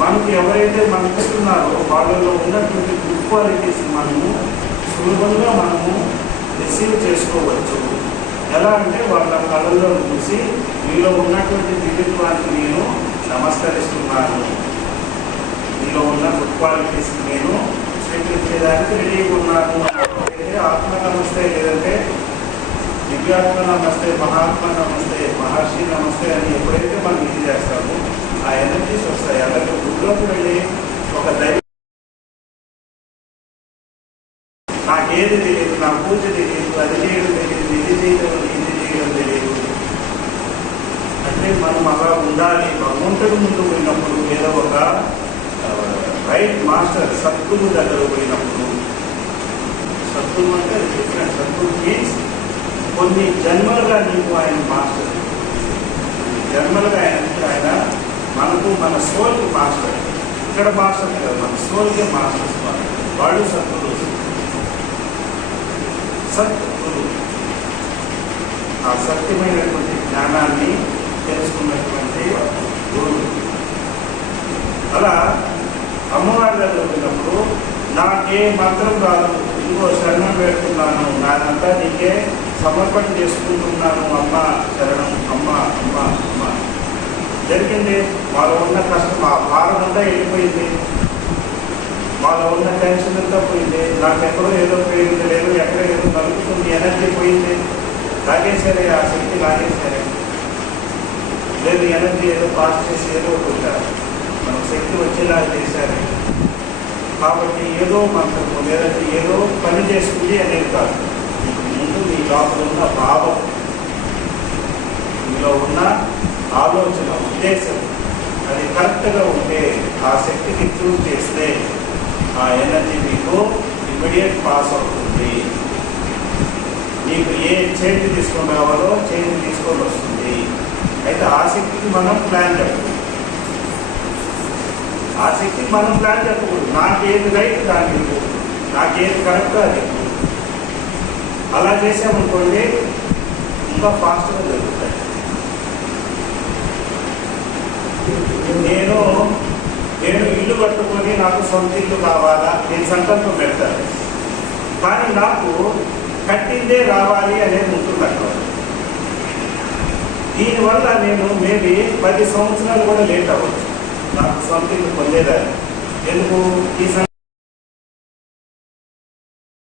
మనకి ఎవరైతే మనకి ఇస్తున్నారో వాళ్ళలో ఉన్నటువంటి గుడ్ క్వాలిటీస్ మనము సులభంగా మనము రిసీవ్ చేసుకోవచ్చు. ఎలా అంటే వాళ్ళ కళల్లో చూసి మీలో ఉన్నటువంటి దివ్యత్వానికి నేను నమస్కరిస్తున్నాను, మీలో ఉన్న గుడ్ క్వాలిటీస్కి నేను స్వీకరించేదానికి రెడీగా ఉన్నాను. ఆత్మ నమస్తే, లేదంటే దివ్యాత్మ నమస్తే, మహాత్మ నమస్తే, మహర్షి నమస్తే అని ఎప్పుడైతే మనం ఇది చేస్తామో ఆ ఎనర్జీస్ వస్తాయి. అలాగే గుడిలోకి వెళ్ళి ఒక దైవం నాకేది తెలియదు, నా పూజ తెలియదు, అది చేయడం తెలియదు, ఇది చేయడం తెలియదు అంటే మనం అలా ఉండాలి. భగవంతుడి ముందు పోయినప్పుడు ఏదో ఒక రైట్ మాస్టర్ సద్గురు దగ్గర పోయినప్పుడు, సద్గురు అంటే అది డిఫరెంట్. సద్గురు మీన్స్ కొన్ని జన్మలుగా నీకు ఆయన మాస్టర్, జన్మలుగా ఆయన మనకు మన సోల్కి మాస్టర్. ఇక్కడ మాస్టర్ కదా, మన సోల్కే మాస్టర్స్ వాడు సద్గురు. సద్గురు ఆ సత్యమైనటువంటి జ్ఞానాన్ని తెలుసుకున్నటువంటి గురువు. అలా అమ్మవారి దగ్గర వెళ్ళినప్పుడు నాకే మంత్రం రాదు, ఇంకో శరణం పెడుతున్నాను, నాదంతా నీకే సమర్పణ చేసుకుంటున్నాను, అమ్మ శరణం, అమ్మ అమ్మ అమ్మ. జరిగింది, వాళ్ళ ఉన్న కష్టం ఆ భారం అంతా వెళ్ళిపోయింది, వాళ్ళ ఉన్న టెన్షన్ అంతా పోయింది. నాకు ఎక్కడో ఏదో పోయింది, లేదు ఎక్కడ ఏదో నలుపుతుంది, ఎనర్జీ పోయింది, లాగేశారే ఆ శక్తి, లాగేశారే లేదు ఎనర్జీ ఏదో పాస్ చేసి ఏదో ఉంటారు, మనకు శక్తి వచ్చేలాగా చేశారు. కాబట్టి ఏదో మంత్రము లేదంటే ఏదో పని చేస్తుంది అనేది కాదు. ముందు మీ లోపల ఉన్న భావం, మీలో ఉన్న ఆలోచన, ఉద్దేశం అది కరెక్ట్గా ఉంటే ఆ శక్తికి చూస్ చేస్తే ఆ ఎనర్జీ మీకు ఇమ్మీడియట్ పాస్ అవుతుంది. మీకు ఏ చేంజ్ తీసుకొని రావాలో చేంజ్ తీసుకొని వస్తుంది. అయితే ఆ శక్తికి మనం ప్లాన్ చెప్పకూడదు, ఆ శక్తికి మనం ప్లాన్ చెప్పకూడదు. నాకేది రైట్ దాన్ని, నాకేది కరెక్ట్గా అది. అలా చేసామనుకోండి ఇంకా ఫాస్ట్గా జరుగుతాయి. నేను ఇల్లు కట్టుకొని నాకు సొంత ఇల్లు కావాలా, నేను సంకల్పం పెడతాను. కానీ నాకు కట్టిందే రావాలి అనేది ఉంటుంది అక్కడ. దీనివల్ల నేను మేబీ 10 సంవత్సరాలు కూడా లేట్ అవ్వచ్చు నాకు సొంత ఇల్లు పొందేదాన్ని. ఎందుకు? ఈ